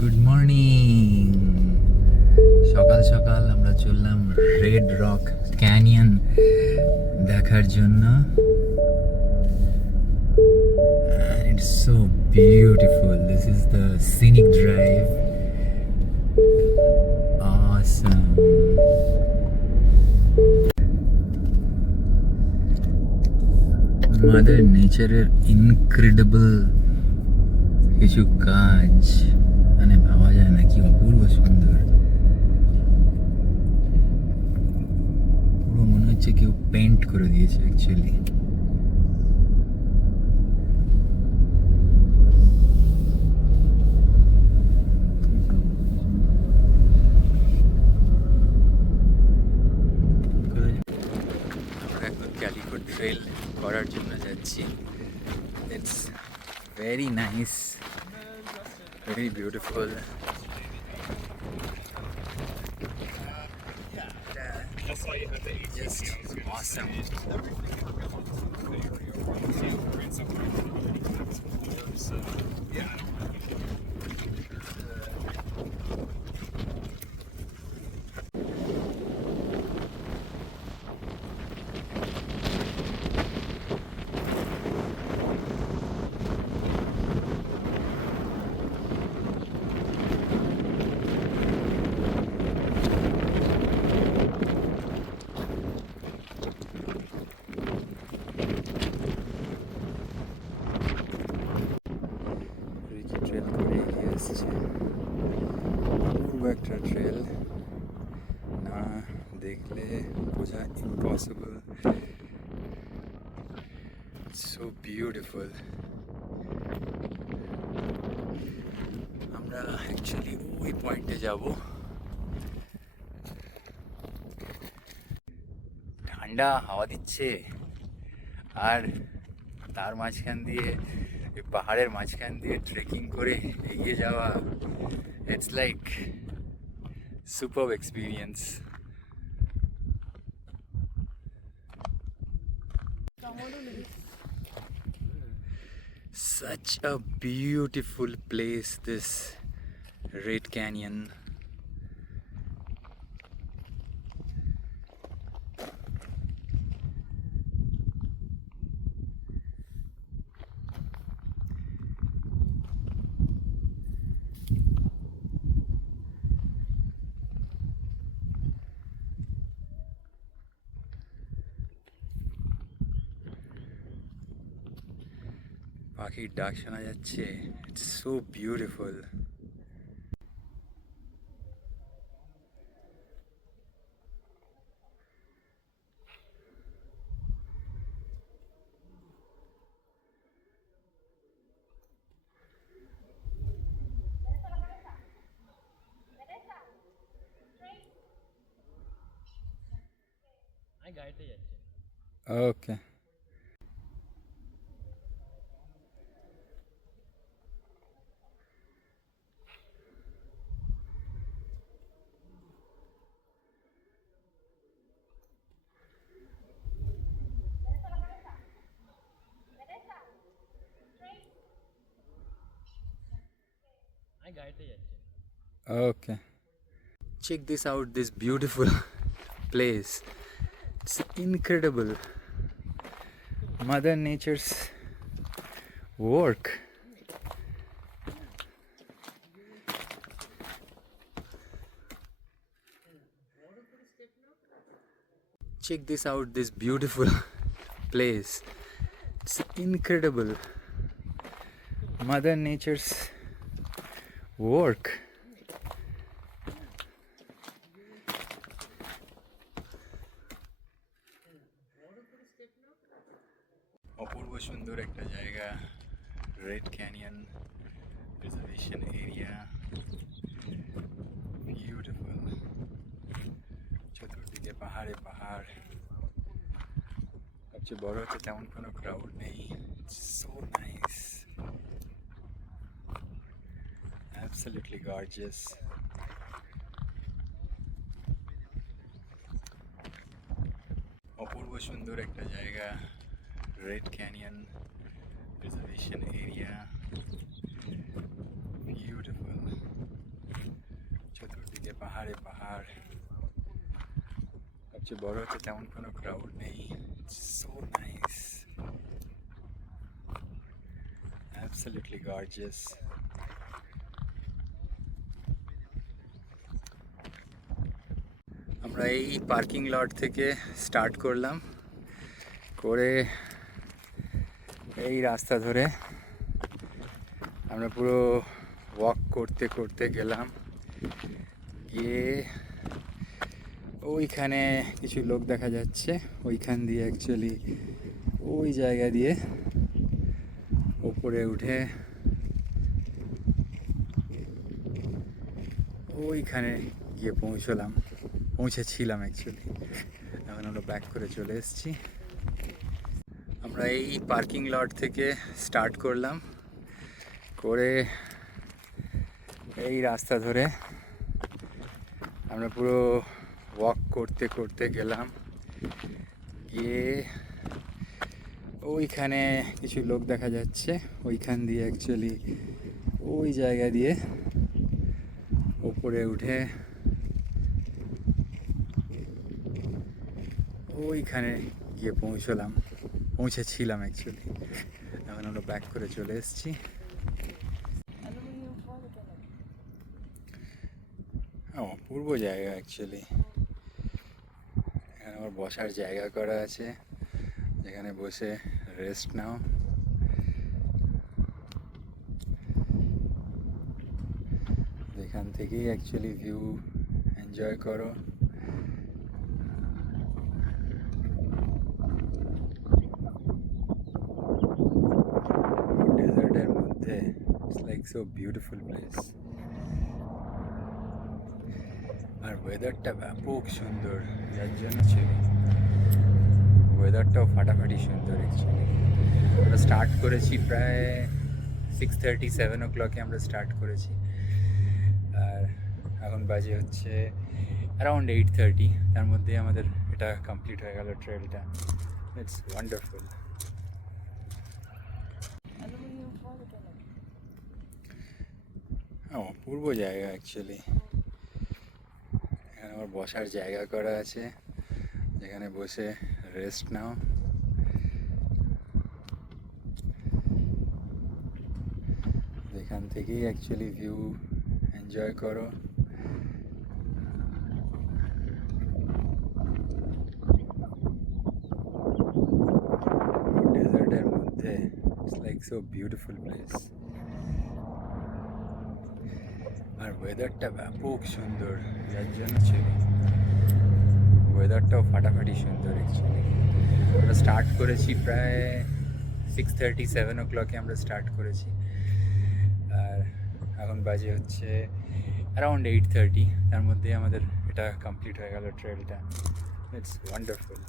Good morning. সকাল সকাল আমরা চললাম রেড রক ক্যানিয়ন দেখার জন্য। It's so beautiful. This is the scenic drive. Awesome. Mother Nature's incredible কিছু কাজ মানে ভাবা যায় না, কি অপূর্ব সুন্দর। পুরো মনে হচ্ছে কেউ পেন্ট করে দিয়েছে অ্যাকচুয়ালি। আমরা এখন ক্যালিকট ট্রেল করার জন্য যাচ্ছি। It's very nice, very beautiful. Just awesome. Trail করে এগিয়ে আসছে, অপূর্ব একটা ট্রেল, না দেখলে বোঝা ইম্পসিবল। So beautiful. আমরা অ্যাকচুয়ালি ওই পয়েন্টে যাব। ঠান্ডা হাওয়া দিচ্ছে আর তার মাঝখান দিয়ে পাহাড়ের মাঝখান দিয়ে ট্রেকিং করে এগিয়ে যাওয়া, it's like super experience. Such a beautiful place, this Red Canyon. পাখির ডাক শোনা যাচ্ছে, it's so beautiful. Okay, okay. Check this out, this beautiful place. It's incredible. Mother Nature's work. Check this out, this beautiful place. It's incredible. Mother Nature's work. অপূর্ব সুন্দর একটা জায়গা, red canyon reservation area. Beautiful, চতুর্দিকে পাহাড়ে পাহাড়। সবচেয়ে বড় হচ্ছে তেমন কোনো ক্রাউড নেই। So nice, absolutely gorgeous. অপূর্ব সুন্দর একটা জায়গা, red canyon reservation area. Beautiful. চারিদিকে পাহাড়ে পাহাড়। সবচেয়ে বড় হচ্ছে তেমন কোনো ক্রাউড নেই। So nice, absolutely gorgeous. আমরা এই পার্কিং লট থেকে স্টার্ট করলাম, করে এই রাস্তা ধরে আমরা পুরো ওয়াক করতে করতে গেলাম। গিয়ে ওইখানে কিছু লোক দেখা যাচ্ছে, ওইখান দিয়ে অ্যাকচুয়ালি ওই জায়গা দিয়ে ওপরে উঠে ওইখানে গিয়ে পৌঁছেছিলাম অ্যাকচুয়ালি। এখন আমরা ব্যাক করে চলে এসেছি। আমরা এই পার্কিং লট থেকে স্টার্ট করলাম, করে এই রাস্তা ধরে আমরা পুরো ওয়াক করতে করতে গেলাম। গিয়ে ওইখানে কিছু লোক দেখা যাচ্ছে, ওইখান দিয়ে অ্যাকচুয়ালি ওই জায়গা দিয়ে ওপরে উঠে ওইখানে গিয়ে পৌঁছেছিলাম অ্যাকচুয়ালি। এখন আমরা ব্যাক করে চলে এসেছি। অপূর্ব জায়গা অ্যাকচুয়ালি। এখানে আমার বসার জায়গা করা আছে, যেখানে বসে রেস্ট নাও। এখান থেকেই অ্যাকচুয়ালি ভিউ এনজয় করো। ডেজার্টের মধ্যে, it's like so beautiful place. আর ওয়েদারটা ব্যাপক সুন্দর, যার জন্য ছিল ওয়েদারটাও ফাটাফাটি সুন্দর অ্যাকচুয়ালি। আমরা স্টার্ট করেছি প্রায় 6:30 7 o'clock আমরা স্টার্ট করেছি, আর এখন বাজে হচ্ছে অ্যারাউন্ড 8:30। তার মধ্যে আমাদের এটা কমপ্লিট হয়ে গেল ট্রেলটা। It's wonderful. অপূর্ব জায়গা অ্যাকচুয়ালি। এখানে আমার বসার জায়গা করা আছে, যেখানে বসে রেস্ট নাও। এখান থেকেই অ্যাকচুয়ালি ভিউ এনজয় করো। ডেজার্টের মধ্যে, it's like so beautiful place. আর ওয়েদারটা ব্যাপক সুন্দর, যার জন্য ছিল ওয়েদারটাও ফাটাফাটি সুন্দর অ্যাকচুয়ালি। আমরা স্টার্ট করেছি প্রায় 6:30 7 o'clock আমরা স্টার্ট করেছি, আর এখন বাজে হচ্ছে অ্যারাউন্ড 8:30। তার মধ্যে আমাদের এটা কমপ্লিট হয়ে গেল ট্রেলটা। It's wonderful.